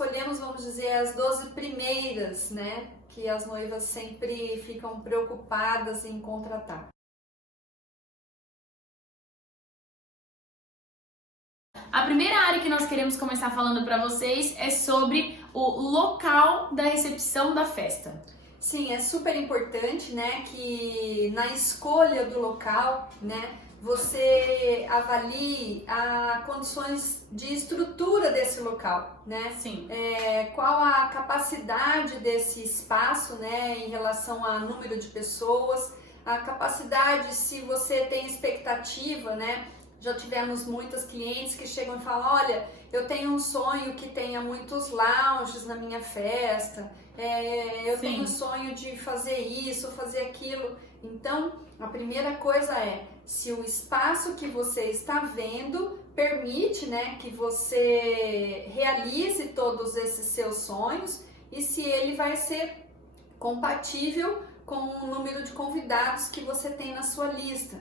escolhemos, vamos dizer, as 12 primeiras, né? Que as noivas sempre ficam preocupadas em contratar. A primeira área que nós queremos começar falando para vocês é sobre o local da recepção da festa. Sim, é super importante, né, que na escolha do local, né, você avalie as condições de estrutura desse local, né? Sim. Qual a capacidade desse espaço, né, em relação ao número de pessoas, a capacidade, se você tem expectativa, né? Já tivemos muitas clientes que chegam e falam, olha, eu tenho um sonho que tenha muitos lounges na minha festa, eu Sim. tenho um sonho de fazer isso, fazer aquilo. Então, a primeira coisa é, se o espaço que você está vendo permite, né, que você realize todos esses seus sonhos e se ele vai ser compatível com o número de convidados que você tem na sua lista.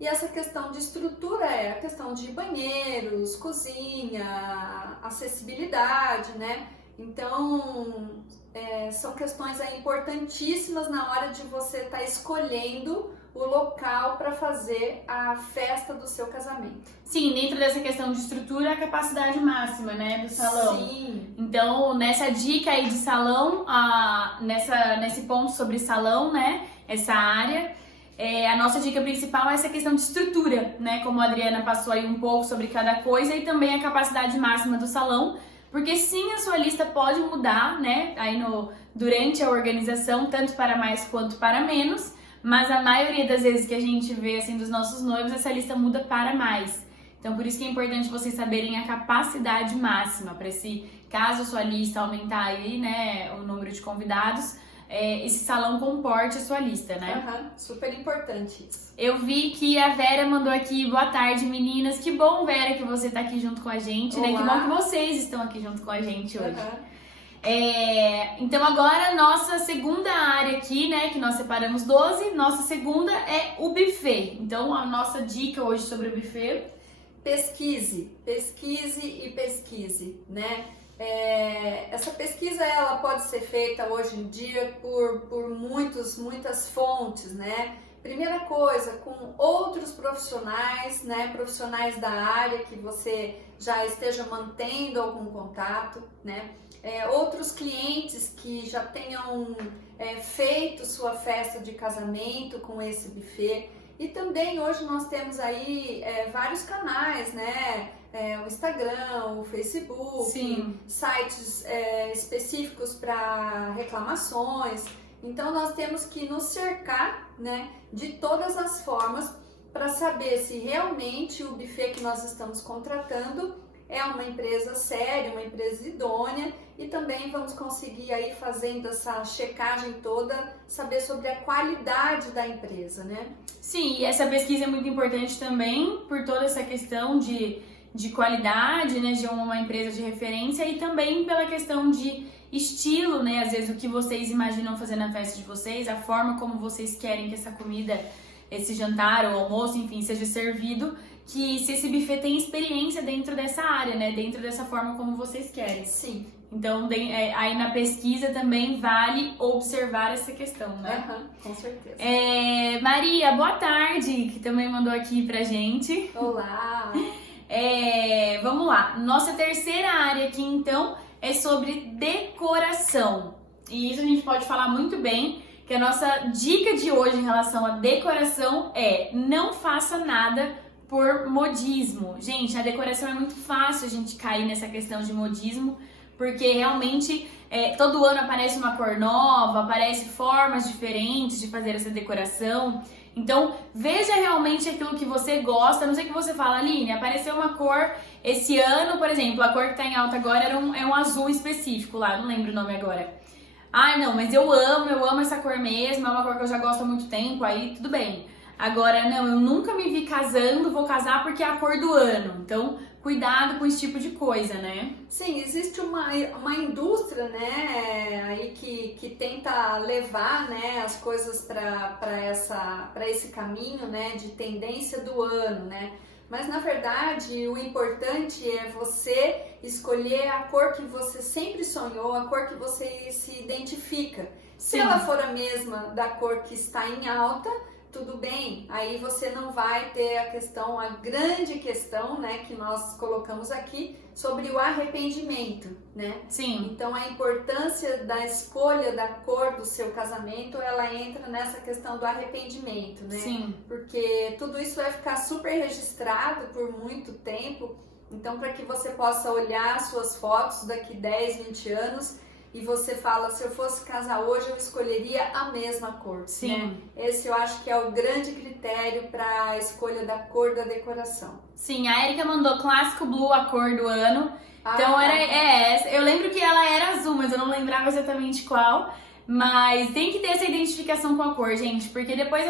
E essa questão de estrutura é a questão de banheiros, cozinha, acessibilidade, né? Então, são questões aí importantíssimas na hora de você estar escolhendo o local para fazer a festa do seu casamento. Sim, dentro dessa questão de estrutura, a capacidade máxima, né, do salão. Sim. Então, nessa dica aí de salão, nesse ponto sobre salão, né, essa área, a nossa dica principal é essa questão de estrutura, né, como a Adriana passou aí um pouco sobre cada coisa, e também a capacidade máxima do salão, porque sim, a sua lista pode mudar, né, aí durante a organização, tanto para mais quanto para menos, mas a maioria das vezes que a gente vê, assim, dos nossos noivos, essa lista muda para mais. Então, por isso que é importante vocês saberem a capacidade máxima, para se, caso a sua lista aumentar aí, né, o número de convidados, esse salão comporte a sua lista, né? Super importante isso. Eu vi que a Vera mandou aqui, boa tarde, meninas. Que bom, Vera, que você tá aqui junto com a gente, Olá. né? Que bom que vocês estão aqui junto com a gente hoje. Então agora, nossa segunda área aqui, né, que nós separamos 12, nossa segunda é o buffet. Então a nossa dica hoje sobre o buffet... Pesquise, né? Essa pesquisa ela pode ser feita hoje em dia por muitas fontes, né? Primeira coisa, com outros profissionais, né? Profissionais da área que você já esteja mantendo algum contato, né? Outros clientes que já tenham feito sua festa de casamento com esse buffet. E também hoje nós temos aí vários canais, né? O Instagram, o Facebook, Sim. Sites específicos para reclamações. Então nós temos que nos cercar, né, de todas as formas para saber se realmente o buffet que nós estamos contratando é uma empresa séria, uma empresa idônea, e também vamos conseguir aí, fazendo essa checagem toda, saber sobre a qualidade da empresa, né? Sim, e essa pesquisa é muito importante também por toda essa questão de qualidade, né, de uma empresa de referência, e também pela questão de estilo, né, às vezes o que vocês imaginam fazer na festa de vocês, a forma como vocês querem que essa comida, esse jantar ou almoço, enfim, seja servido, que se esse buffet tem experiência dentro dessa área, né, dentro dessa forma como vocês querem. Sim. Então, aí na pesquisa também vale observar essa questão, né? Com certeza. Maria, boa tarde, que também mandou aqui pra gente. Olá! Vamos lá, nossa terceira área aqui então é sobre decoração. E isso a gente pode falar muito bem, que a nossa dica de hoje em relação à decoração é: não faça nada por modismo. Gente, a decoração é muito fácil a gente cair nessa questão de modismo, porque realmente todo ano aparece uma cor nova, aparecem formas diferentes de fazer essa decoração. Então, veja realmente aquilo que você gosta. A não sei que você fala, Aline, apareceu uma cor esse ano, por exemplo, a cor que tá em alta agora é um azul específico lá, não lembro o nome agora. Ah, não, mas eu amo essa cor mesmo, é uma cor que eu já gosto há muito tempo, aí tudo bem. Agora, não, eu nunca me vi casando, vou casar porque é a cor do ano. Então, cuidado com esse tipo de coisa, né? Sim, existe uma indústria, né, aí que tenta levar, né, as coisas para esse caminho, né, de tendência do ano, né? Mas na verdade o importante é você escolher a cor que você sempre sonhou, a cor que você se identifica. Se Sim. ela for a mesma da cor que está em alta, tudo bem, aí você não vai ter a grande questão, né, que nós colocamos aqui sobre o arrependimento, né? Sim. Então a importância da escolha da cor do seu casamento, ela entra nessa questão do arrependimento, né? Sim. Porque tudo isso vai ficar super registrado por muito tempo, então para que você possa olhar suas fotos daqui 10, 20 anos e você fala, se eu fosse casar hoje, eu escolheria a mesma cor. Sim. Né? Esse eu acho que é o grande critério para a escolha da cor da decoração. Sim, a Erika mandou clássico blue, a cor do ano. Então tá. eu lembro que ela era azul, mas eu não lembrava exatamente qual. Mas tem que ter essa identificação com a cor, gente, porque depois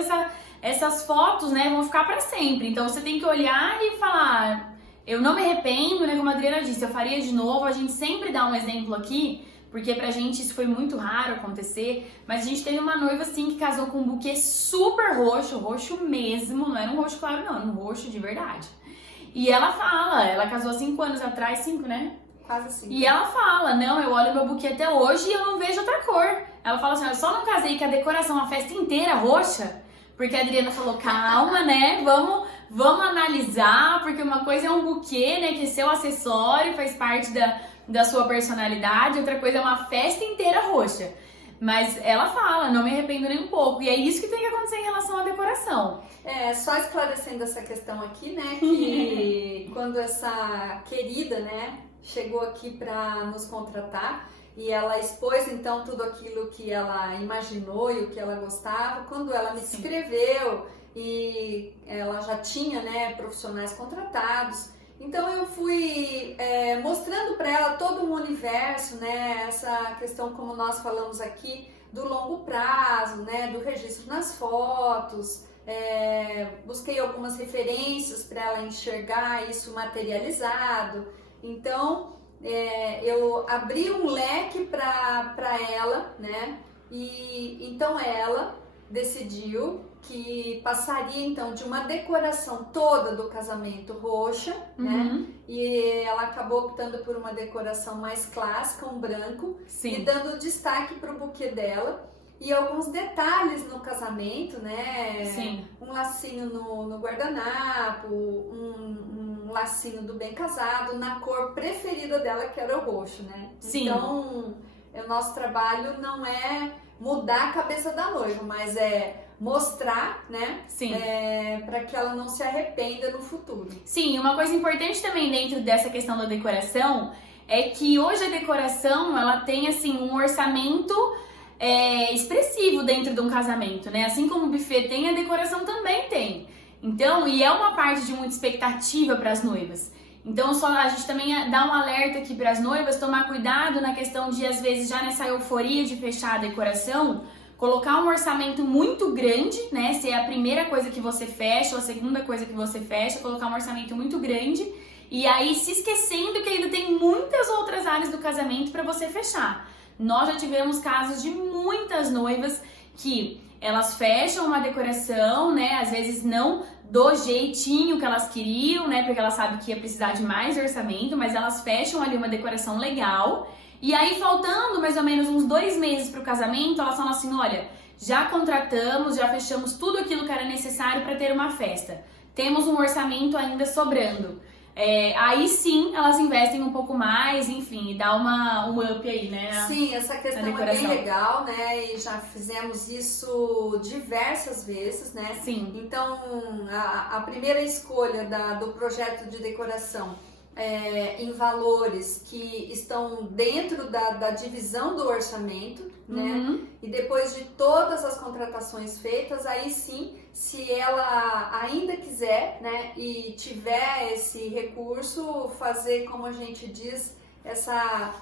essas fotos, né, vão ficar pra sempre. Então você tem que olhar e falar, eu não me arrependo, né, como a Adriana disse, eu faria de novo. A gente sempre dá um exemplo aqui, porque pra gente isso foi muito raro acontecer, mas a gente teve uma noiva assim que casou com um buquê super roxo, roxo mesmo, não era um roxo claro não, era um roxo de verdade. E ela fala, ela casou há 5 anos atrás, 5, né? Quase 5. E ela fala, não, eu olho meu buquê até hoje e eu não vejo outra cor. Ela fala assim, eu só não casei com a decoração, a festa inteira roxa, porque a Adriana falou, calma, né, vamos analisar, porque uma coisa é um buquê, né, que é seu acessório, faz parte da sua personalidade, outra coisa é uma festa inteira roxa. Mas ela fala, não me arrependo nem um pouco. E é isso que tem que acontecer em relação à decoração. Só esclarecendo essa questão aqui, né, que quando essa querida, né, chegou aqui para nos contratar e ela expôs então tudo aquilo que ela imaginou e o que ela gostava, quando ela me descreveu e ela já tinha, né, profissionais contratados. Então eu fui mostrando para ela todo um universo, né, essa questão como nós falamos aqui do longo prazo, né, do registro nas fotos, busquei algumas referências para ela enxergar isso materializado. Então eu abri um leque para ela, né, e então ela decidiu que passaria então de uma decoração toda do casamento roxa, né? E ela acabou optando por uma decoração mais clássica, um branco, Sim. e dando destaque para o buquê dela e alguns detalhes no casamento, né? Sim. Um lacinho no guardanapo, um lacinho do bem casado, na cor preferida dela, que era o roxo, né? Sim. Então, o nosso trabalho não é mudar a cabeça da noiva, mas é mostrar, né? Sim. Para que ela não se arrependa no futuro. Sim, uma coisa importante também dentro dessa questão da decoração é que hoje a decoração, ela tem assim um orçamento expressivo dentro de um casamento, né? Assim como o buffet tem, a decoração também tem. Então, e é uma parte de muita expectativa para as noivas. Então, a gente também dá um alerta aqui para as noivas tomar cuidado na questão de, às vezes, já nessa euforia de fechar a decoração, colocar um orçamento muito grande, né? Se é a primeira coisa que você fecha ou a segunda coisa que você fecha, colocar um orçamento muito grande e aí se esquecendo que ainda tem muitas outras áreas do casamento para você fechar. Nós já tivemos casos de muitas noivas que elas fecham uma decoração, né? Às vezes não do jeitinho que elas queriam, né? Porque elas sabem que ia precisar de mais orçamento, mas elas fecham ali uma decoração legal. E aí, faltando mais ou menos uns 2 meses para o casamento, elas falam assim, olha, já contratamos, já fechamos tudo aquilo que era necessário para ter uma festa. Temos um orçamento ainda sobrando. Aí sim, elas investem um pouco mais, enfim, e dá um up aí, né? Sim, essa questão é bem legal, né? E já fizemos isso diversas vezes, né? Sim. Então, a primeira escolha do projeto de decoração em valores que estão dentro da divisão do orçamento, né? E depois de todas as contratações feitas, aí sim, se ela ainda quiser, né, e tiver esse recurso, fazer, como a gente diz, essa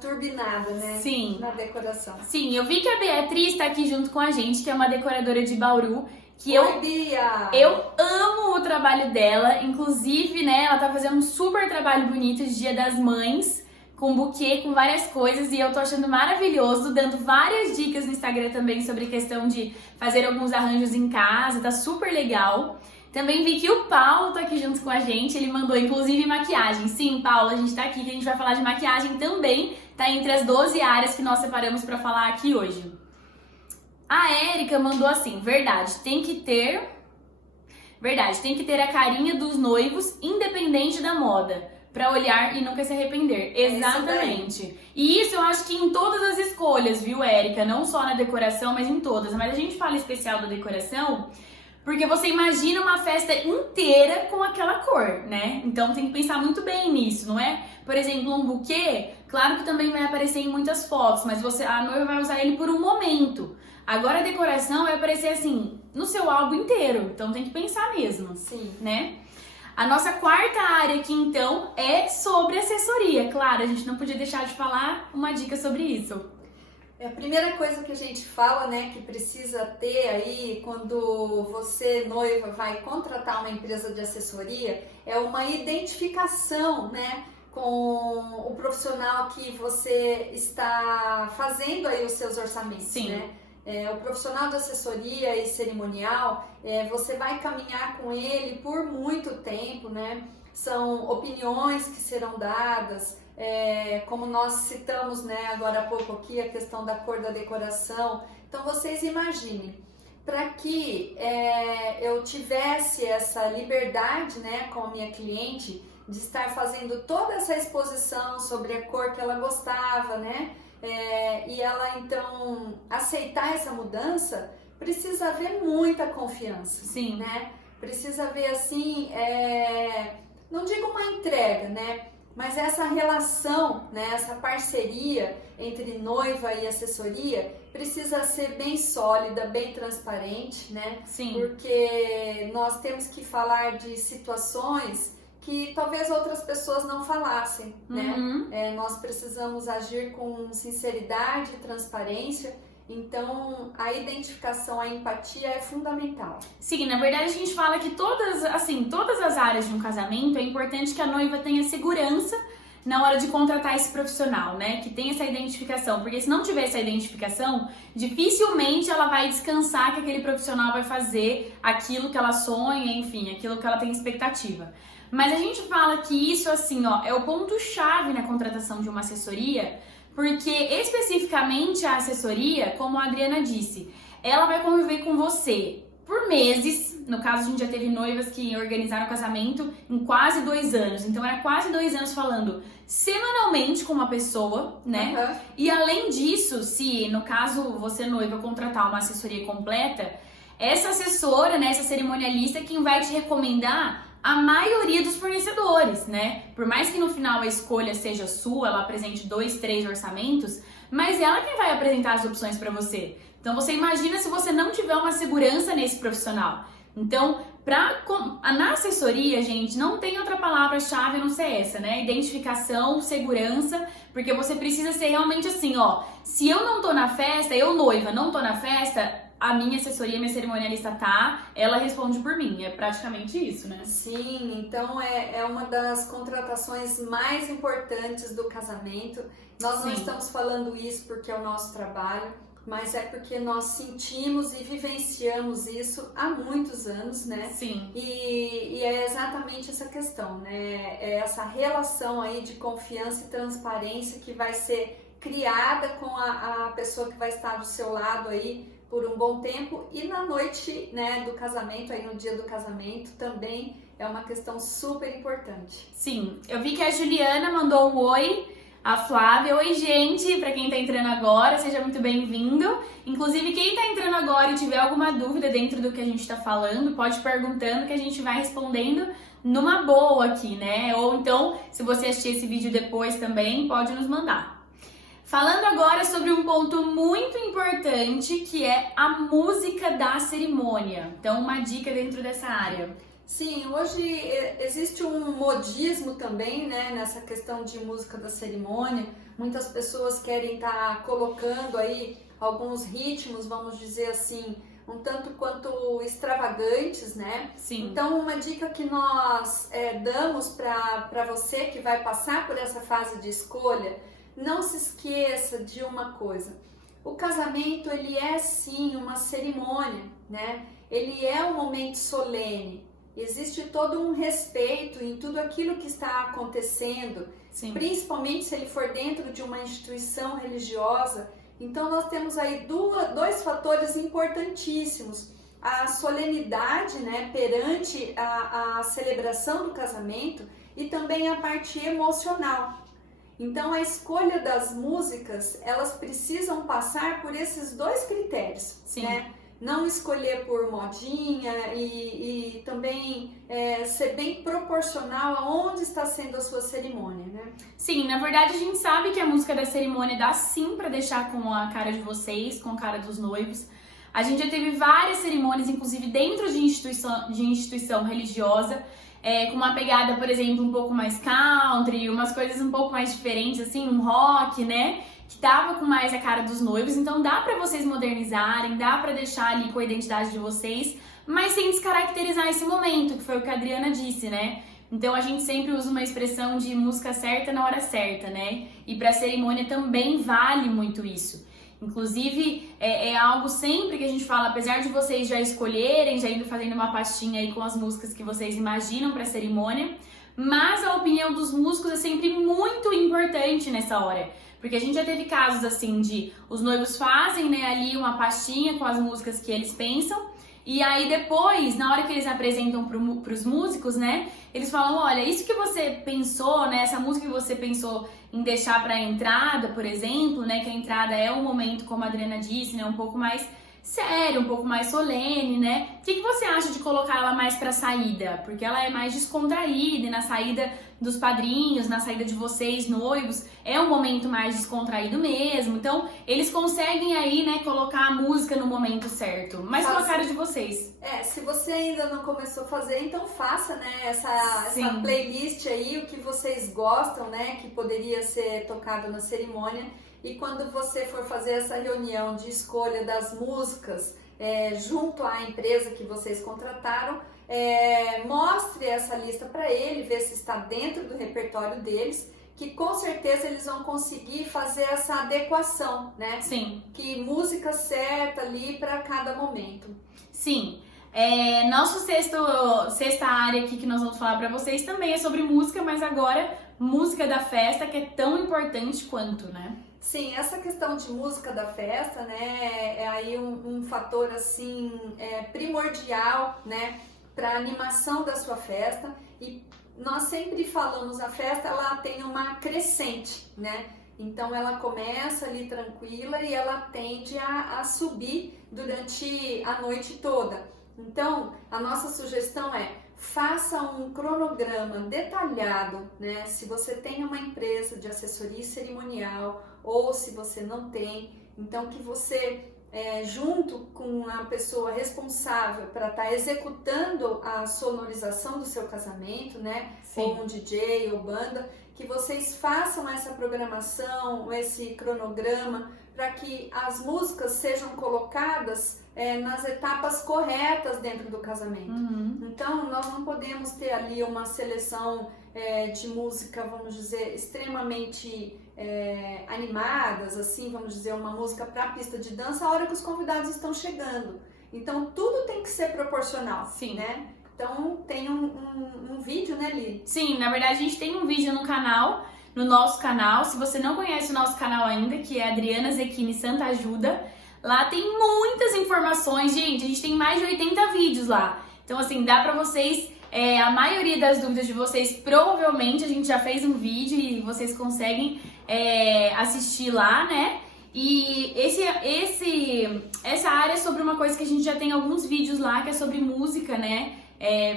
turbinada, né? Sim. Na decoração. Sim, eu vi que a Beatriz está aqui junto com a gente, que é uma decoradora de Bauru, que Oi, Bia! eu amo o trabalho dela, inclusive, né, ela tá fazendo um super trabalho bonito de Dia das Mães, com buquê, com várias coisas, e eu tô achando maravilhoso, dando várias dicas no Instagram também sobre questão de fazer alguns arranjos em casa, tá super legal. Também vi que o Paulo tá aqui junto com a gente, ele mandou inclusive maquiagem. Sim, Paulo, a gente tá aqui, que a gente vai falar de maquiagem também, tá entre as 12 áreas que nós separamos para falar aqui hoje. A Érica mandou assim: verdade, tem que ter a carinha dos noivos, independente da moda, pra olhar e nunca se arrepender. Exatamente. E isso eu acho que em todas as escolhas, viu, Érica? Não só na decoração, mas em todas. Mas a gente fala especial da decoração porque você imagina uma festa inteira com aquela cor, né? Então tem que pensar muito bem nisso, não é? Por exemplo, um buquê, claro que também vai aparecer em muitas fotos, mas a noiva vai usar ele por um momento. Agora a decoração vai aparecer assim, no seu álbum inteiro. Então tem que pensar mesmo. Sim. Né? A nossa quarta área aqui, então, é sobre assessoria. Claro, a gente não podia deixar de falar uma dica sobre isso. A primeira coisa que a gente fala, né, que precisa ter aí quando você, noiva, vai contratar uma empresa de assessoria, é uma identificação, né, com o profissional que você está fazendo aí os seus orçamentos. Sim. Né? O profissional de assessoria e cerimonial, você vai caminhar com ele por muito tempo, né? São opiniões que serão dadas, como nós citamos, né, agora há pouco aqui, a questão da cor da decoração. Então vocês imaginem, para que eu tivesse essa liberdade, né, com a minha cliente, de estar fazendo toda essa exposição sobre a cor que ela gostava, né? E ela então aceitar essa mudança, precisa haver muita confiança. Sim. Né? Precisa haver assim, não digo uma entrega, né? Mas essa relação, né? Essa parceria entre noiva e assessoria precisa ser bem sólida, bem transparente, né? Sim. Porque nós temos que falar de situações que talvez outras pessoas não falassem, né? Nós precisamos agir com sinceridade e transparência, então a identificação, a empatia é fundamental. Sim, na verdade a gente fala que todas as áreas de um casamento é importante que a noiva tenha segurança na hora de contratar esse profissional, né? Que tenha essa identificação, porque se não tiver essa identificação, dificilmente ela vai descansar que aquele profissional vai fazer aquilo que ela sonha, enfim, aquilo que ela tem expectativa. Mas a gente fala que isso, assim, ó, é o ponto-chave na contratação de uma assessoria, porque especificamente a assessoria, como a Adriana disse, ela vai conviver com você por meses. No caso, a gente já teve noivas que organizaram o casamento em quase 2 anos. Então, era quase 2 anos falando semanalmente com uma pessoa, né? E além disso, se no caso você, noiva, contratar uma assessoria completa, essa assessora, né, essa cerimonialista, é quem vai te recomendar a maioria dos fornecedores, né? Por mais que no final a escolha seja sua, ela apresente 2, 3 orçamentos, mas ela quem vai apresentar as opções para você. Então você imagina se você não tiver uma segurança nesse profissional. Então, na assessoria, gente, não tem outra palavra-chave a não ser essa, né? Identificação, segurança, porque você precisa ser realmente assim, ó. Se eu não tô na festa, eu, noiva, não tô na festa, a minha assessoria, minha cerimonialista ela responde por mim. É praticamente isso, né? Sim, então é uma das contratações mais importantes do casamento. Nós não estamos falando isso porque é o nosso trabalho, mas é porque nós sentimos e vivenciamos isso há muitos anos, né? Sim. E é exatamente essa questão, né? É essa relação aí de confiança e transparência que vai ser criada com a pessoa que vai estar do seu lado aí por um bom tempo, e na noite, né, do casamento, aí no dia do casamento, também é uma questão super importante. Sim, eu vi que a Juliana mandou um oi, a Flávia, oi gente, pra quem tá entrando agora, seja muito bem-vindo. Inclusive, quem tá entrando agora e tiver alguma dúvida dentro do que a gente tá falando, pode ir perguntando que a gente vai respondendo numa boa aqui, né? Ou então, se você assistir esse vídeo depois também, pode nos mandar. Falando agora sobre um ponto muito importante, que é a música da cerimônia. Então, uma dica dentro dessa área. Sim, hoje existe um modismo também, né, nessa questão de música da cerimônia. Muitas pessoas querem estar colocando aí alguns ritmos, vamos dizer assim, um tanto quanto extravagantes, né? Sim. Então, uma dica que nós damos para você que vai passar por essa fase de escolha: não se esqueça de uma coisa: o casamento, ele é sim uma cerimônia, né? Ele é um momento solene. Existe todo um respeito em tudo aquilo que está acontecendo, Sim. Principalmente se ele for dentro de uma instituição religiosa. Então nós temos aí dois fatores importantíssimos. A solenidade, né, perante a celebração do casamento e também a parte emocional. Então a escolha das músicas, elas precisam passar por esses dois critérios, Sim. né? Não escolher por modinha e também ser bem proporcional aonde está sendo a sua cerimônia, né? Sim, na verdade a gente sabe que a música da cerimônia dá sim pra deixar com a cara de vocês, com a cara dos noivos. A gente já teve várias cerimônias, inclusive dentro de instituição religiosa, com uma pegada, por exemplo, um pouco mais country, umas coisas um pouco mais diferentes, assim, um rock, né? Que tava com mais a cara dos noivos, então dá pra vocês modernizarem, dá pra deixar ali com a identidade de vocês, mas sem descaracterizar esse momento, que foi o que a Adriana disse, né? Então a gente sempre usa uma expressão de música certa na hora certa, né? E pra cerimônia também vale muito isso. Inclusive, é algo sempre que a gente fala, apesar de vocês já escolherem, já indo fazendo uma pastinha aí com as músicas que vocês imaginam pra cerimônia, mas a opinião dos músicos é sempre muito importante nessa hora. Porque a gente já teve casos assim de os noivos fazem, né, ali uma pastinha com as músicas que eles pensam, e aí depois, na hora que eles apresentam pros músicos, né, eles falam, olha, isso que você pensou, né, essa música que você pensou em deixar pra entrada, por exemplo, né, que a entrada é um momento, como a Adriana disse, né, um pouco mais sério, um pouco mais solene, né? O que você acha de colocar ela mais pra saída? Porque ela é mais descontraída e na saída dos padrinhos, na saída de vocês, noivos, é um momento mais descontraído mesmo. Então, eles conseguem aí, né, colocar a música no momento certo, mas com a cara de vocês. Se você ainda não começou a fazer, então faça, né, essa playlist aí, o que vocês gostam, né, que poderia ser tocado na cerimônia. E quando você for fazer essa reunião de escolha das músicas junto à empresa que vocês contrataram, mostre essa lista para ele, ver se está dentro do repertório deles, que com certeza eles vão conseguir fazer essa adequação, né? Sim. Que música certa ali para cada momento. Sim. Nosso sexta área aqui que nós vamos falar para vocês também é sobre música, mas agora música da festa, que é tão importante quanto, né? Sim, essa questão de música da festa, né, é aí um fator assim primordial, né, para a animação da sua festa. E nós sempre falamos, a festa ela tem uma crescente, né? Então ela começa ali tranquila e ela tende a subir durante a noite toda. Então a nossa sugestão faça um cronograma detalhado, né? Se você tem uma empresa de assessoria cerimonial ou se você não tem, então que você, junto com a pessoa responsável para estar executando a sonorização do seu casamento, né? Sim. Ou um DJ ou banda, que vocês façam essa programação, esse cronograma, para que as músicas sejam colocadas nas etapas corretas dentro do casamento. Uhum. Então, nós não podemos ter ali uma seleção de música, vamos dizer, extremamente animadas, assim, vamos dizer, uma música para a pista de dança a hora que os convidados estão chegando. Então, tudo tem que ser proporcional, Sim. né? Então, tem um vídeo, né, Li? Sim, na verdade a gente tem um vídeo no canal, no nosso canal. Se você não conhece o nosso canal ainda, que é Adriana Zecchini Santa Ajuda, lá tem muitas informações, gente. A gente tem mais de 80 vídeos lá. Então, assim, dá pra vocês, a maioria das dúvidas de vocês, provavelmente a gente já fez um vídeo e vocês conseguem assistir lá, né? E essa área é sobre uma coisa que a gente já tem alguns vídeos lá, que é sobre música, né?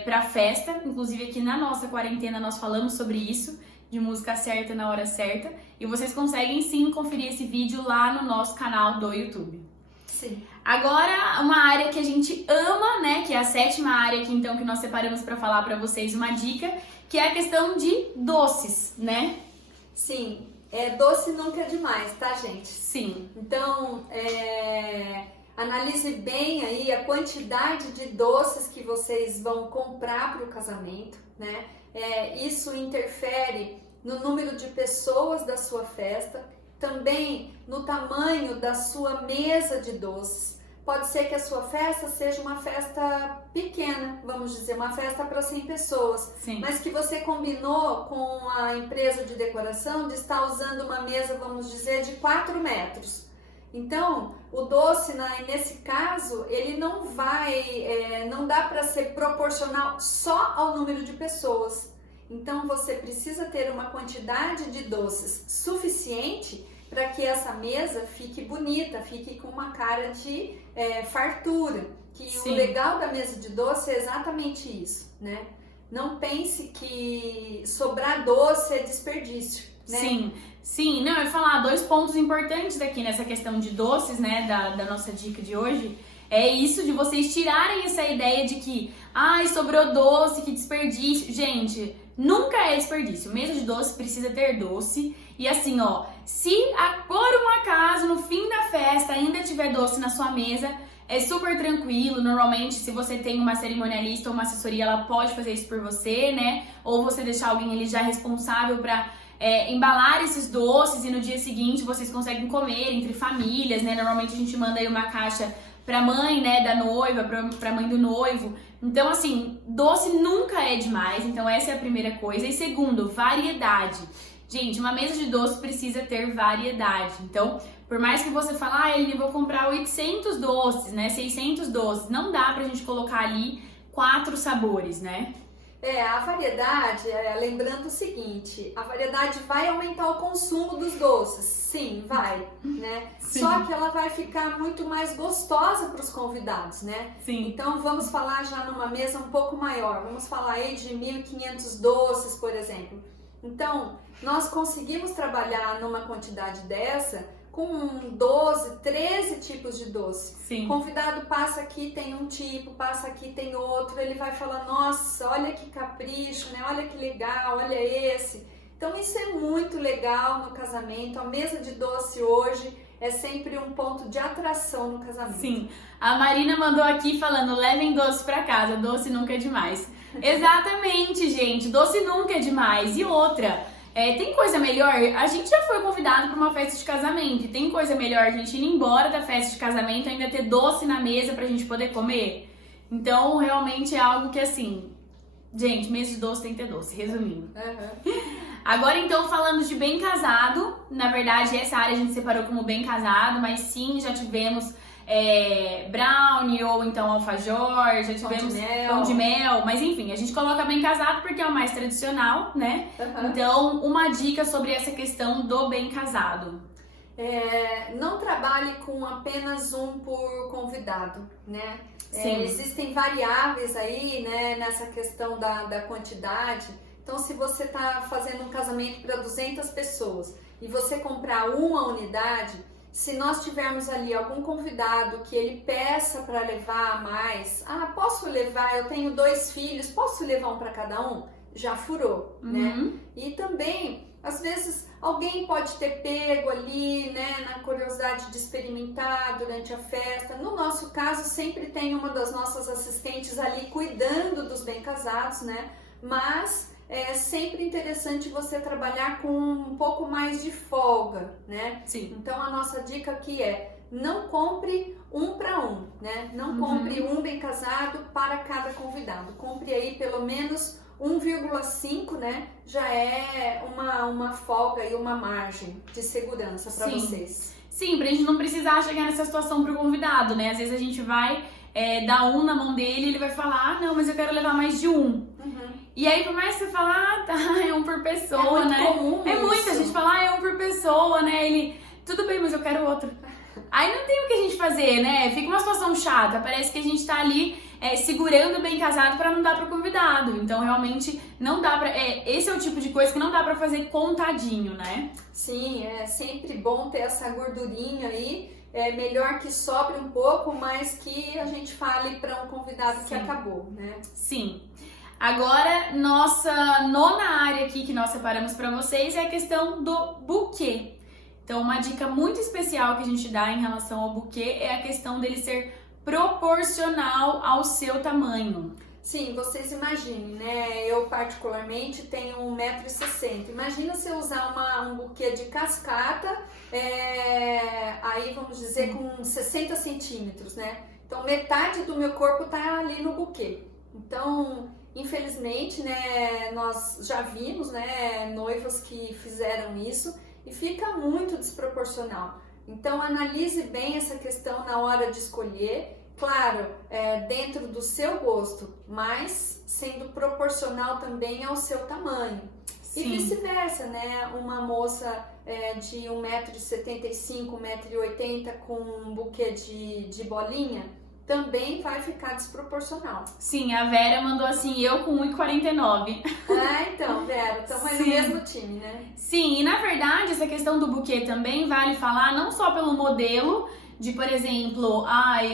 Pra festa. Inclusive aqui na nossa quarentena nós falamos sobre isso, de música certa na hora certa. E vocês conseguem sim conferir esse vídeo lá no nosso canal do YouTube. Sim. Agora, uma área que a gente ama, né, que é a 7ª área aqui, então, que nós separamos para falar para vocês uma dica, que é a questão de doces, né? Sim, doce nunca é demais, tá, gente? Sim. Então, analise bem aí a quantidade de doces que vocês vão comprar para o casamento, né? Isso interfere no número de pessoas da sua festa, também no tamanho da sua mesa de doces. Pode ser que a sua festa seja uma festa pequena, vamos dizer, uma festa para 100 pessoas, Sim. mas que você combinou com a empresa de decoração de estar usando uma mesa, vamos dizer, de 4 metros. Então, o doce, nesse caso, ele não não dá para ser proporcional só ao número de pessoas. Então, você precisa ter uma quantidade de doces suficiente para que essa mesa fique bonita, fique com uma cara de fartura. Que Sim. O legal da mesa de doce é exatamente isso, né? Não pense que sobrar doce é desperdício, né? Sim, sim. Não, eu ia falar 2 pontos importantes aqui nessa questão de doces, né, da nossa dica de hoje. É isso de vocês tirarem essa ideia de que, ai, sobrou doce, que desperdício. Gente, nunca é desperdício. Mesa de doce precisa ter doce. E assim, ó, se por um acaso no fim da festa ainda tiver doce na sua mesa, é super tranquilo. Normalmente, se você tem uma cerimonialista ou uma assessoria, ela pode fazer isso por você, né? Ou você deixar alguém ali já responsável pra embalar esses doces e no dia seguinte vocês conseguem comer entre famílias, né? Normalmente a gente manda aí uma caixa pra mãe, né, da noiva, pra mãe do noivo. Então, assim, doce nunca é demais. Então, essa é a primeira coisa. E segundo, variedade. Gente, uma mesa de doce precisa ter variedade. Então, por mais que você fale, Eline, vou comprar 800 doces, né, 600 doces, não dá pra gente colocar ali 4 sabores, né? A variedade, lembrando o seguinte, a variedade vai aumentar o consumo dos doces, sim, vai, né? Sim. Só que ela vai ficar muito mais gostosa para os convidados, né? Sim. Então vamos falar já numa mesa um pouco maior, vamos falar aí de 1.500 doces, por exemplo. Então, nós conseguimos trabalhar numa quantidade dessa com 12, 13 tipos de doce. Sim. O convidado passa aqui, tem um tipo, passa aqui, tem outro, ele vai falar, nossa, olha que capricho, né? Olha que legal, olha esse. Então isso é muito legal no casamento. A mesa de doce hoje é sempre um ponto de atração no casamento. Sim. A Marina mandou aqui falando, levem doce pra casa, doce nunca é demais. Exatamente, gente, doce nunca é demais. E outra, tem coisa melhor? A gente já foi convidado para uma festa de casamento. E tem coisa melhor a gente ir embora da festa de casamento e ainda ter doce na mesa pra gente poder comer? Então, realmente é algo que, assim, gente, mesa de doce tem que ter doce, resumindo. Agora, então, falando de bem casado, na verdade, essa área a gente separou como bem casado, mas sim, já tivemos brownie ou então alfajor, já tivemos pão de mel, mas enfim, a gente coloca bem casado porque é o mais tradicional, né? Então, uma dica sobre essa questão do bem casado. Não trabalhe com apenas um por convidado, né? Sim. Existem variáveis aí, né, nessa questão da quantidade. Então, se você está fazendo um casamento para 200 pessoas e você comprar uma unidade, se nós tivermos ali algum convidado que ele peça para levar mais, posso levar, eu tenho 2 filhos, posso levar um para cada um? Já furou, né? E também, às vezes, alguém pode ter pego ali, né, na curiosidade de experimentar durante a festa. No nosso caso, sempre tem uma das nossas assistentes ali cuidando dos bem casados, né? Mas é sempre interessante você trabalhar com um pouco mais de folga, né? Sim. Então a nossa dica aqui é: não compre um para um, né? Não compre um bem casado para cada convidado. Compre aí pelo menos 1,5, né? Já é uma folga e uma margem de segurança para vocês. Sim, pra gente não precisar chegar nessa situação pro convidado, né? Às vezes a gente vai dar um na mão dele e ele vai falar, não, mas eu quero levar mais de um. E aí, por mais que você fala, tá, é um por pessoa, né? Comum é muito, isso. a gente fala, é um por pessoa, né? Ele, tudo bem, mas eu quero outro. Aí não tem o que a gente fazer, né? Fica uma situação chata, parece que a gente tá ali segurando o bem casado pra não dar pro convidado. Então, realmente, não dá pra... esse é o tipo de coisa que não dá pra fazer contadinho, né? Sim, é sempre bom ter essa gordurinha aí. É melhor que sobre um pouco, mas que a gente fale para um convidado que acabou, né? Sim. Agora, nossa nona área aqui que nós separamos para vocês é a questão do buquê. Então, uma dica muito especial que a gente dá em relação ao buquê é a questão dele ser proporcional ao seu tamanho. Sim, vocês imaginem, né? Eu particularmente tenho 1,60 m. Imagina se eu usar um buquê de cascata, aí vamos dizer com 60 centímetros, né? Então metade do meu corpo tá ali no buquê. Então, infelizmente, né, nós já vimos, né, noivas que fizeram isso e fica muito desproporcional. Então, analise bem essa questão na hora de escolher. Claro, dentro do seu gosto, mas sendo proporcional também ao seu tamanho. Sim. E vice-versa, né? Uma moça de 1,75 m, 1,80 m com um buquê de bolinha, também vai ficar desproporcional. Sim, a Vera mandou assim, eu com 1,49. Então, Vera, estamos aí no mesmo time, né? Sim, e na verdade, essa questão do buquê também vale falar não só pelo modelo, de, por exemplo,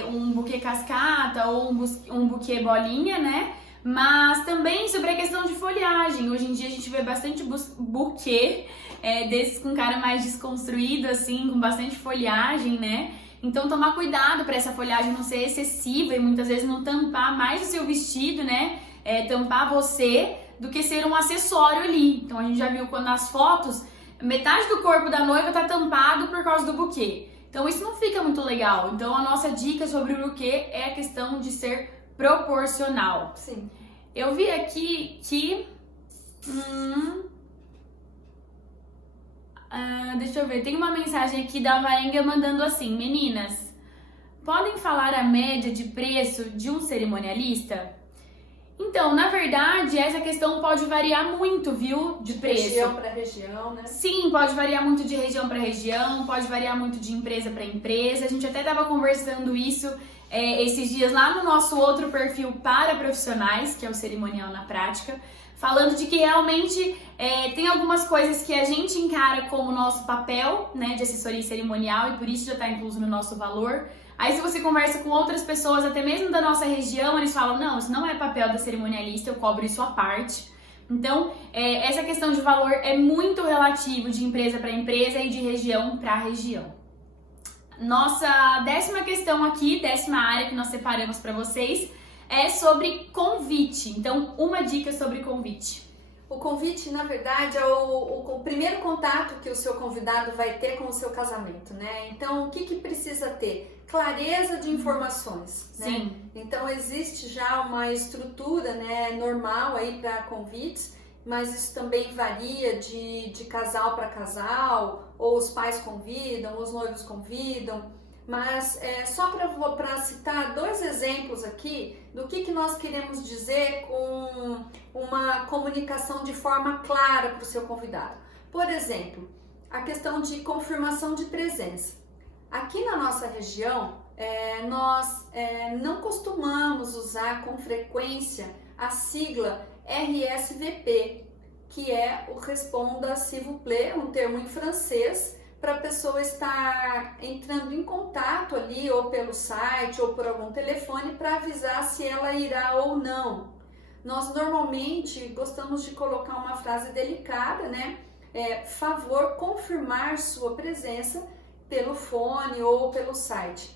um buquê cascata ou um buquê bolinha, né? Mas também sobre a questão de folhagem. Hoje em dia a gente vê bastante buquê desses com cara mais desconstruído, assim, com bastante folhagem, né? Então tomar cuidado para essa folhagem não ser excessiva e muitas vezes não tampar mais o seu vestido, né? Tampar você do que ser um acessório ali. Então a gente já viu quando nas fotos metade do corpo da noiva tá tampado por causa do buquê. Então isso não fica muito legal. Então a nossa dica sobre o buquê é a questão de ser proporcional. Sim. Eu vi aqui que... deixa eu ver, tem uma mensagem aqui da Varenga mandando assim: meninas, podem falar a média de preço de um cerimonialista? Então, na verdade, essa questão pode variar muito, viu, de preço. Região para região, né? Sim, pode variar muito de região para região, pode variar muito de empresa para empresa. A gente até estava conversando isso esses dias lá no nosso outro perfil para profissionais, que é o Cerimonial na Prática, falando de que realmente tem algumas coisas que a gente encara como nosso papel, né, de assessoria cerimonial e por isso já está incluso no nosso valor. Aí se você conversa com outras pessoas, até mesmo da nossa região, eles falam, não, isso não é papel da cerimonialista, eu cobro isso à parte. Então, essa questão de valor é muito relativo de empresa para empresa e de região para região. Nossa 10ª questão aqui, 10ª área que nós separamos para vocês, é sobre convite. Então, uma dica sobre convite. O convite, na verdade, é o primeiro contato que o seu convidado vai ter com o seu casamento, né? Então, o que precisa ter? Clareza de informações, né? Sim. Então, existe já uma estrutura, né, normal aí para convites, mas isso também varia de casal para casal, ou os pais convidam, os noivos convidam. Mas só para citar 2 exemplos aqui do que nós queremos dizer com uma comunicação de forma clara para o seu convidado. Por exemplo, a questão de confirmação de presença. Aqui na nossa região, nós não costumamos usar com frequência a sigla RSVP, que é o Responda s'il vous plaît, um termo em francês, para a pessoa estar entrando em contato ali, ou pelo site, ou por algum telefone, para avisar se ela irá ou não. Nós normalmente gostamos de colocar uma frase delicada, né? Favor confirmar sua presença pelo fone ou pelo site.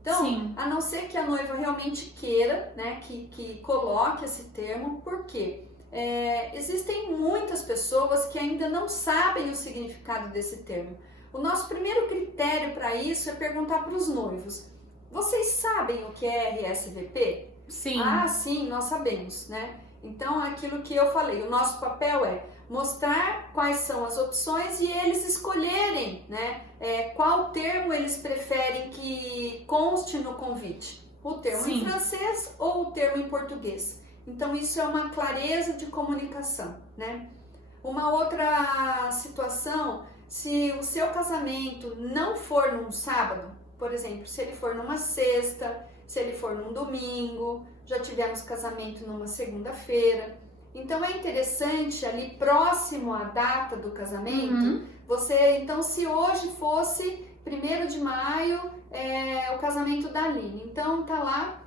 Então, sim, a não ser que a noiva realmente queira, né, que coloque esse termo, por quê? Existem muitas pessoas que ainda não sabem o significado desse termo. O nosso primeiro critério para isso é perguntar para os noivos: vocês sabem o que é RSVP? Sim. Ah, sim, nós sabemos, né? Então, aquilo que eu falei, o nosso papel é mostrar quais são as opções e eles escolherem, né? Qual termo eles preferem que conste no convite. O termo sim, em francês ou o termo em português. Então, isso é uma clareza de comunicação, né? Uma outra situação, se o seu casamento não for num sábado, por exemplo, se ele for numa sexta, se ele for num domingo, já tivemos casamento numa segunda-feira. Então é interessante ali próximo à data do casamento, você, então se hoje fosse 1º de maio, o casamento da Aline, então tá lá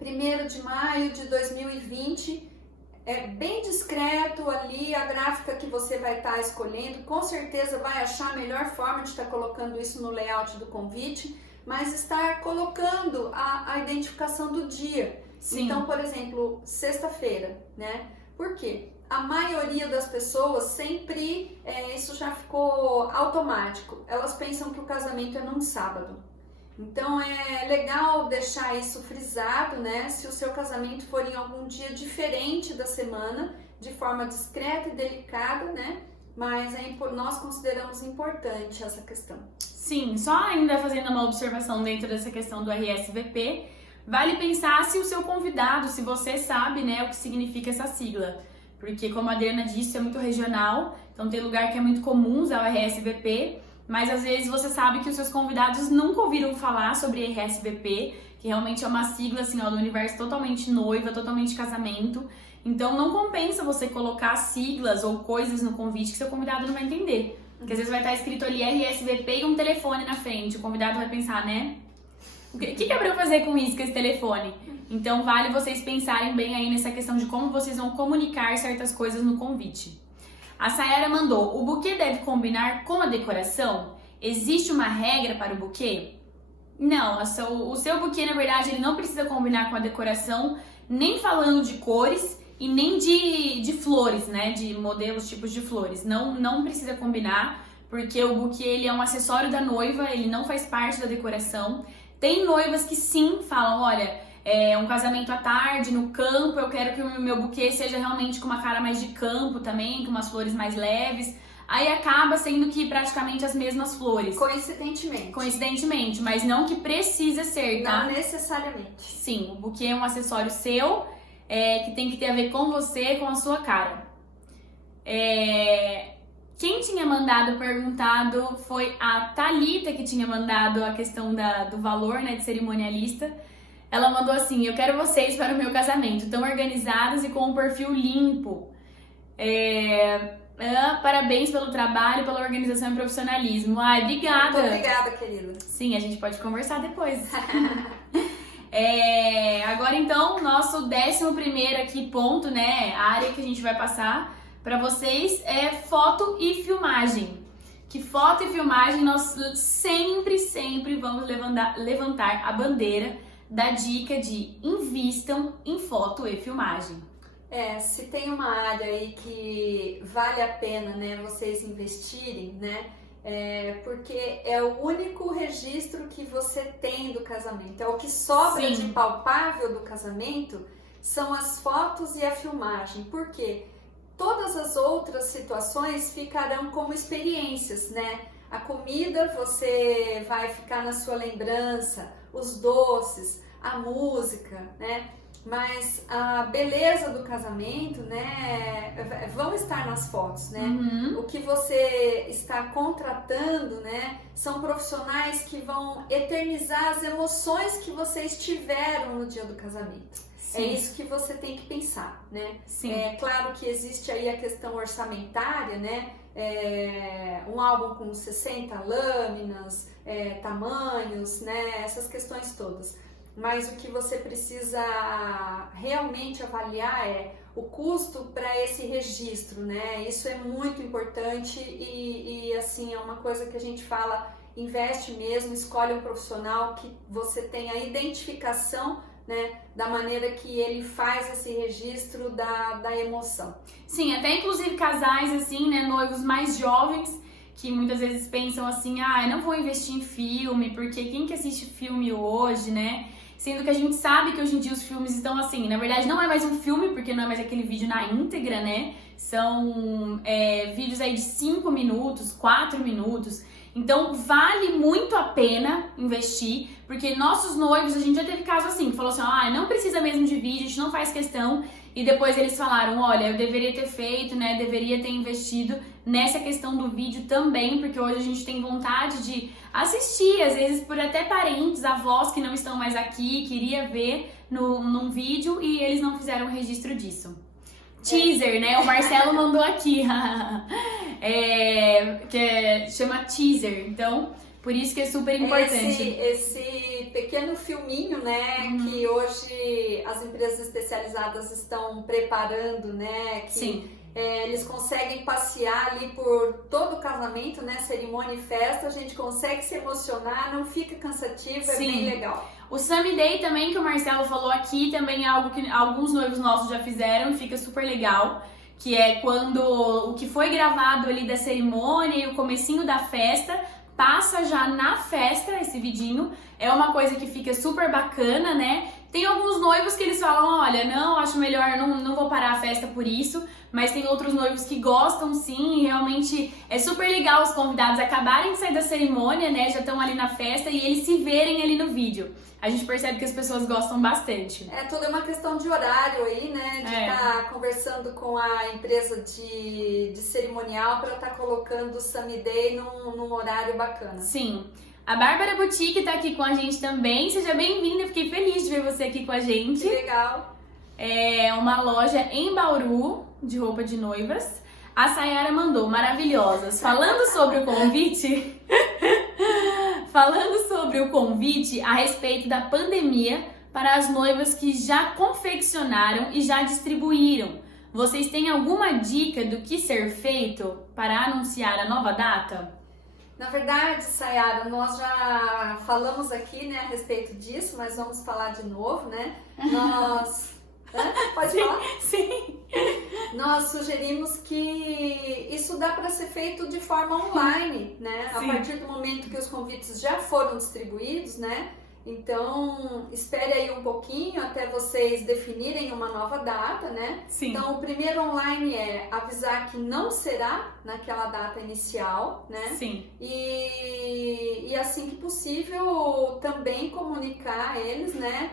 1º de maio de 2020, bem discreto ali a gráfica que você vai estar escolhendo, com certeza vai achar a melhor forma de estar colocando isso no layout do convite, mas estar colocando a identificação do dia. Sim. Então, por exemplo, sexta-feira, né? Por quê? a maioria das pessoas sempre, isso já ficou automático, elas pensam que o casamento é num sábado. Então é legal deixar isso frisado, né? Se o seu casamento for em algum dia diferente da semana, de forma discreta e delicada, né? Mas nós consideramos importante essa questão. Sim, só ainda fazendo uma observação dentro dessa questão do RSVP, vale pensar se o seu convidado, se você sabe, né, o que significa essa sigla. Porque, como a Adriana disse, é muito regional, então tem lugar que é muito comum usar o RSVP, mas às vezes você sabe que os seus convidados nunca ouviram falar sobre RSVP, que realmente é uma sigla assim, ó, do universo totalmente noiva, totalmente casamento. Então não compensa você colocar siglas ou coisas no convite que seu convidado não vai entender. Porque às vezes vai estar escrito ali RSVP e um telefone na frente. O convidado vai pensar, né? O que é pra eu fazer com isso, com esse telefone? Então vale vocês pensarem bem aí nessa questão de como vocês vão comunicar certas coisas no convite. A Sayara mandou, o buquê deve combinar com a decoração? Existe uma regra para o buquê? Não, o seu buquê, na verdade, ele não precisa combinar com a decoração, nem falando de cores e nem de flores, né? De modelos, tipos de flores. Não precisa combinar, porque o buquê ele é um acessório da noiva, ele não faz parte da decoração. Tem noivas que sim falam, olha, é um casamento à tarde, no campo, eu quero que o meu buquê seja realmente com uma cara mais de campo também, com umas flores mais leves. Aí acaba sendo que praticamente as mesmas flores. Coincidentemente, mas não que precisa ser, tá? Não necessariamente. Sim, o buquê é um acessório seu, que tem que ter a ver com você, com a sua cara. Quem tinha perguntado foi a Thalita, que tinha mandado a questão do valor, né, de cerimonialista. Ela mandou assim, eu quero vocês para o meu casamento, tão organizadas e com um perfil limpo. Parabéns pelo trabalho, pela organização e profissionalismo. Ai, obrigada. Muito obrigada, querida. Sim, a gente pode conversar depois. Agora então, nosso 11º aqui ponto, né, a área que a gente vai passar para vocês é foto e filmagem. Que foto e filmagem nós sempre vamos levantar a bandeira da dica de invistam em foto e filmagem. Se tem uma área aí que vale a pena, né, vocês investirem, né, porque é o único registro que você tem do casamento, é o que sobra Sim. de palpável do casamento, são as fotos e a filmagem. Por quê? Todas as outras situações ficarão como experiências, né? A comida você vai ficar na sua lembrança, os doces, a música, né? Mas a beleza do casamento, né, vão estar nas fotos, né? Uhum. O que você está contratando, né, são profissionais que vão eternizar as emoções que vocês tiveram no dia do casamento. Sim. É isso que você tem que pensar, né? Sim. É claro que existe aí a questão orçamentária, né? Um álbum com 60 lâminas, tamanhos, né? Essas questões todas. Mas o que você precisa realmente avaliar é o custo para esse registro, né? Isso é muito importante e assim, é uma coisa que a gente fala, investe mesmo, escolhe um profissional que você tenha identificação, né, da maneira que ele faz esse registro da emoção. Sim, até inclusive casais assim, né, noivos mais jovens, que muitas vezes pensam assim, eu não vou investir em filme, porque quem que assiste filme hoje, né? Sendo que a gente sabe que hoje em dia os filmes estão assim, na verdade não é mais um filme, porque não é mais aquele vídeo na íntegra, né? São vídeos aí de 5 minutos, 4 minutos. Então vale muito a pena investir, porque nossos noivos, a gente já teve caso assim, que falou assim, não precisa mesmo de vídeo, a gente não faz questão. E depois eles falaram, olha, eu deveria ter feito, né, deveria ter investido nessa questão do vídeo também, porque hoje a gente tem vontade de assistir, às vezes por até parentes, avós que não estão mais aqui, queria ver num vídeo e eles não fizeram o registro disso. Teaser, né? O Marcelo mandou aqui, chama teaser, então por isso que é super importante. Esse pequeno filminho, né, que hoje as empresas especializadas estão preparando, né, que Sim. Eles conseguem passear ali por todo o casamento, né, cerimônia e festa, a gente consegue se emocionar, não fica cansativo, Sim. É bem legal. O Summy Day também, que o Marcelo falou aqui, também é algo que alguns noivos nossos já fizeram e fica super legal, que é quando o que foi gravado ali da cerimônia e o comecinho da festa passa já na festa, esse vidinho. É uma coisa que fica super bacana, né? Tem alguns noivos que eles falam, olha, não, acho melhor, não vou parar a festa por isso. Mas tem outros noivos que gostam sim, e realmente é super legal os convidados acabarem de sair da cerimônia, né? Já estão ali na festa e eles se verem ali no vídeo. A gente percebe que as pessoas gostam bastante. É tudo uma questão de horário aí, né? De estar conversando com a empresa de cerimonial para estar colocando o Sunny Day num horário bacana. Sim. A Bárbara Boutique tá aqui com a gente também. Seja bem-vinda, fiquei feliz de ver você aqui com a gente. Que legal. É uma loja em Bauru de roupa de noivas. A Sayara mandou, maravilhosas. Falando sobre o convite... Falando sobre o convite a respeito da pandemia para as noivas que já confeccionaram e já distribuíram. Vocês têm alguma dica do que ser feito para anunciar a nova data? Na verdade, Sayara, nós já falamos aqui, né, a respeito disso, mas vamos falar de novo, né? Pode falar? Sim. Nós sugerimos que isso dá para ser feito de forma online, né? Sim. A partir do momento que os convites já foram distribuídos, né? Então, espere aí um pouquinho até vocês definirem uma nova data, né? Sim. Então, o primeiro online é avisar que não será naquela data inicial, né? Sim. E assim que possível também comunicar a eles, né?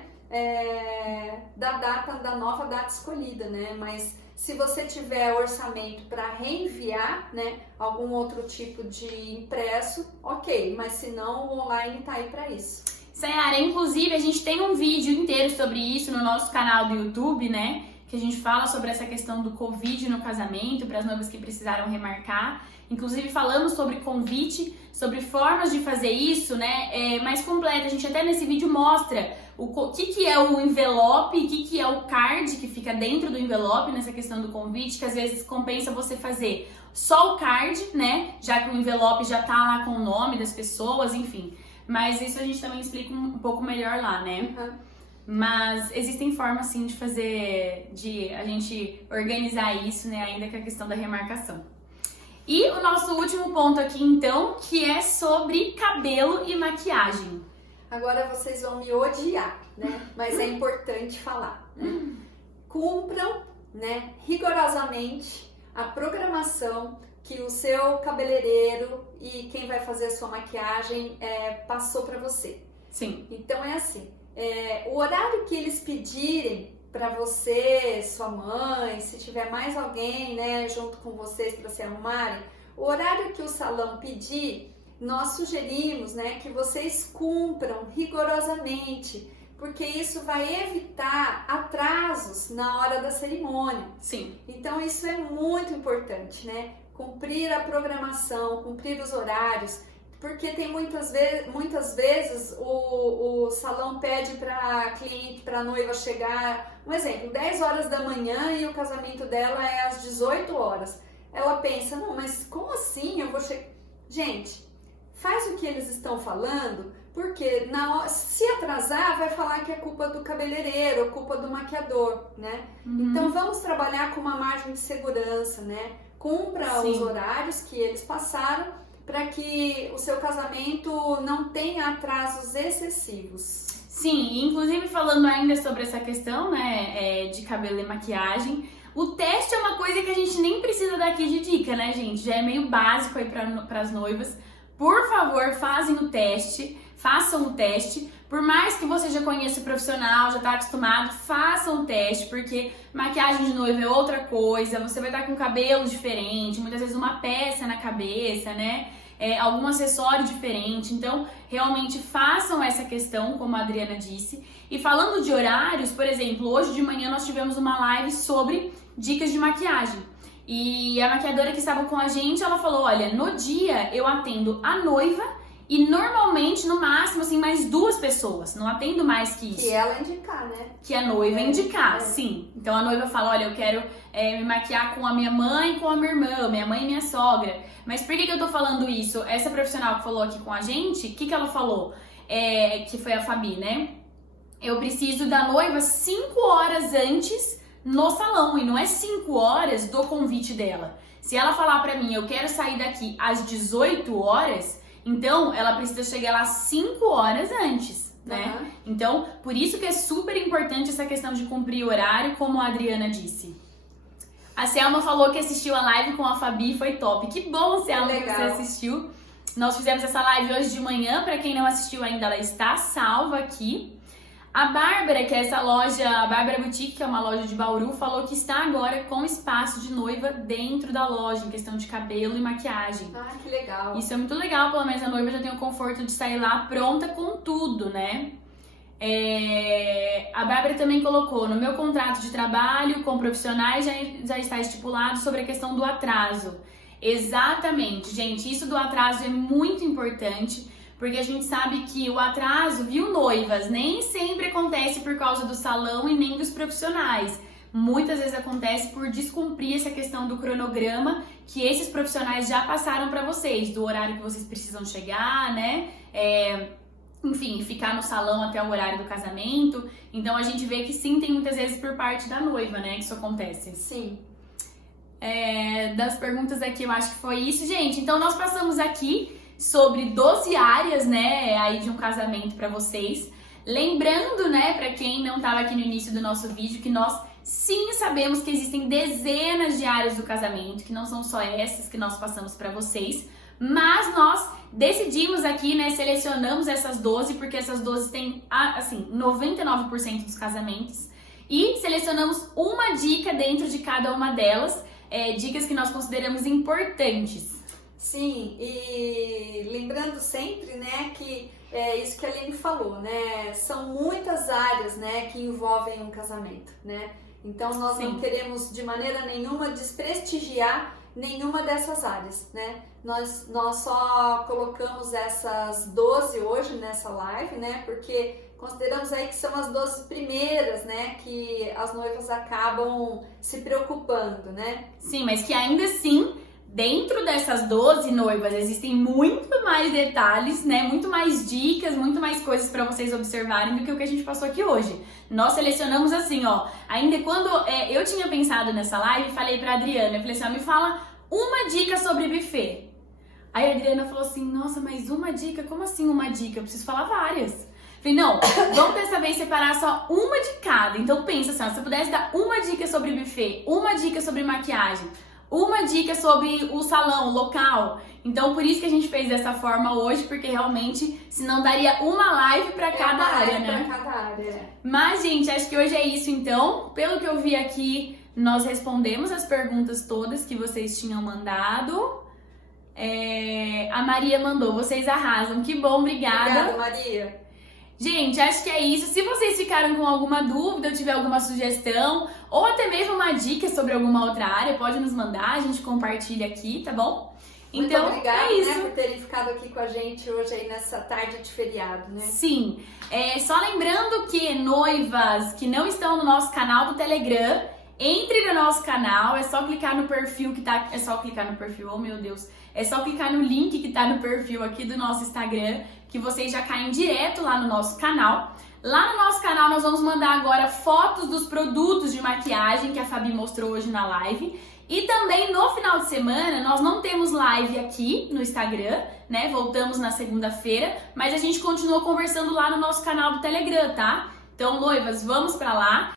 Da nova data escolhida, né? Mas se você tiver orçamento para reenviar, né, algum outro tipo de impresso, ok, mas se não, o online tá aí para isso. Sayara, inclusive a gente tem um vídeo inteiro sobre isso no nosso canal do YouTube, né? Que a gente fala sobre essa questão do Covid no casamento, para as noivas que precisaram remarcar. Inclusive falamos sobre convite, sobre formas de fazer isso, né? Mais completa. A gente até nesse vídeo mostra o que é o envelope, o que é o card que fica dentro do envelope nessa questão do convite, que às vezes compensa você fazer só o card, né? Já que o envelope já tá lá com o nome das pessoas, enfim. Mas isso a gente também explica um pouco melhor lá, né? Uhum. Mas existem formas sim de fazer, de a gente organizar isso, né? Ainda com a questão da remarcação. E o nosso último ponto aqui, então, que é sobre cabelo e maquiagem. Agora vocês vão me odiar, né? Mas é importante falar, né? Cumpram, né, rigorosamente a programação que o seu cabeleireiro e quem vai fazer a sua maquiagem passou para você. Sim. Então é assim, o horário que eles pedirem para você, sua mãe, se tiver mais alguém, né, junto com vocês para se arrumarem, o horário que o salão pedir, nós sugerimos, né, que vocês cumpram rigorosamente, porque isso vai evitar atrasos na hora da cerimônia. Sim. Então isso é muito importante, né? Cumprir a programação, cumprir os horários, porque tem muitas vezes o salão pede para cliente, para noiva chegar, um exemplo, 10 horas da manhã e o casamento dela é às 18 horas. Ela pensa, não, mas como assim eu vou chegar? Gente, faz o que eles estão falando, porque se atrasar vai falar que é culpa do cabeleireiro, culpa do maquiador, né? Uhum. Então vamos trabalhar com uma margem de segurança, né? Cumpra Sim. os horários que eles passaram para que o seu casamento não tenha atrasos excessivos. Sim, inclusive falando ainda sobre essa questão, né, de cabelo e maquiagem, o teste é uma coisa que a gente nem precisa dar aqui de dica, né, gente? Já é meio básico aí para as noivas. Por favor, façam o teste. Por mais que você já conheça o profissional, já tá acostumado, façam o teste, porque maquiagem de noiva é outra coisa, você vai estar com cabelo diferente, muitas vezes uma peça na cabeça, né? Algum acessório diferente. Então, realmente façam essa questão, como a Adriana disse. E falando de horários, por exemplo, hoje de manhã nós tivemos uma live sobre dicas de maquiagem. E a maquiadora que estava com a gente, ela falou, olha, no dia eu atendo a noiva e normalmente, no máximo, assim, mais 2 pessoas. Não atendo mais que isso. Que ela indicar, né? Que a noiva indicar, sim. Então a noiva fala, olha, eu quero me maquiar com a minha mãe e com a minha irmã, minha mãe e minha sogra. Mas por que eu tô falando isso? Essa profissional que falou aqui com a gente, o que ela falou? Que foi a Fabi, né? Eu preciso da noiva 5 horas antes no salão e não é 5 horas do convite dela. Se ela falar pra mim, eu quero sair daqui às 18 horas, então ela precisa chegar lá 5 horas antes, né? Uhum. Então, por isso que é super importante essa questão de cumprir o horário, como a Adriana disse. A Selma falou que assistiu a live com a Fabi e foi top. Que bom, Selma, que você assistiu. Nós fizemos essa live hoje de manhã. Pra quem não assistiu ainda, ela está salva aqui. A Bárbara, que é essa loja, a Bárbara Boutique, que é uma loja de Bauru, falou que está agora com espaço de noiva dentro da loja, em questão de cabelo e maquiagem. Ah, que legal. Isso é muito legal, pelo menos a noiva já tem o conforto de sair lá pronta com tudo, né? A Bárbara também colocou, no meu contrato de trabalho com profissionais já está estipulado sobre a questão do atraso. Exatamente, gente, isso do atraso é muito importante, porque a gente sabe que o atraso, viu, noivas, nem sempre acontece por causa do salão e nem dos profissionais. Muitas vezes acontece por descumprir essa questão do cronograma que esses profissionais já passaram para vocês, do horário que vocês precisam chegar, né? Enfim, ficar no salão até o horário do casamento. Então a gente vê que sim, tem muitas vezes por parte da noiva, né, que isso acontece. Sim. Das perguntas aqui, eu acho que foi isso, gente. Então nós passamos aqui sobre 12 áreas, né, aí de um casamento para vocês. Lembrando, né, para quem não estava aqui no início do nosso vídeo, que nós sim sabemos que existem dezenas de áreas do casamento, que não são só essas que nós passamos para vocês, mas nós decidimos aqui, né, selecionamos essas 12, porque essas 12 têm, assim, 99% dos casamentos, e selecionamos uma dica dentro de cada uma delas, dicas que nós consideramos importantes. Sim, e lembrando sempre, né, que é isso que a Aline falou, né, são muitas áreas, né, que envolvem um casamento, né, então nós não queremos de maneira nenhuma desprestigiar nenhuma dessas áreas, né, nós só colocamos essas 12 hoje nessa live, né, porque consideramos aí que são as 12 primeiras, né, que as noivas acabam se preocupando, né. Sim, mas que ainda assim, dentro dessas 12 noivas, existem muito mais detalhes, né? Muito mais dicas, muito mais coisas para vocês observarem do que o que a gente passou aqui hoje. Nós selecionamos assim, ó. Ainda quando eu tinha pensado nessa live, falei pra Adriana, eu falei assim, ó, me fala uma dica sobre buffet. Aí a Adriana falou assim, nossa, mas uma dica? Como assim uma dica? Eu preciso falar várias. Falei, não, vamos dessa vez separar só uma de cada. Então pensa assim, ó, se eu pudesse dar uma dica sobre buffet, uma dica sobre maquiagem, uma dica sobre o salão, o local. Então, por isso que a gente fez dessa forma hoje, porque realmente, senão daria uma live para cada área, né? Pra cada área. Mas, gente, acho que hoje é isso, então. Pelo que eu vi aqui, nós respondemos as perguntas todas que vocês tinham mandado. A Maria mandou, vocês arrasam. Que bom, obrigada. Obrigada, Maria. Gente, acho que é isso. Se vocês ficaram com alguma dúvida, ou tiver alguma sugestão, ou até mesmo uma dica sobre alguma outra área, pode nos mandar, a gente compartilha aqui, tá bom? Então, muito obrigada, é isso. Né, por terem ficado aqui com a gente hoje aí nessa tarde de feriado, né? Sim. Só lembrando que noivas que não estão no nosso canal do Telegram, entre no nosso canal, é só clicar no perfil que tá... É só clicar no perfil, oh meu Deus. É só clicar no link que tá no perfil aqui do nosso Instagram, que vocês já caem direto lá no nosso canal. Lá no nosso canal nós vamos mandar agora fotos dos produtos de maquiagem que a Fabi mostrou hoje na live. E também no final de semana nós não temos live aqui no Instagram, né? Voltamos na segunda-feira, mas a gente continua conversando lá no nosso canal do Telegram, tá? Então, noivas, vamos pra lá.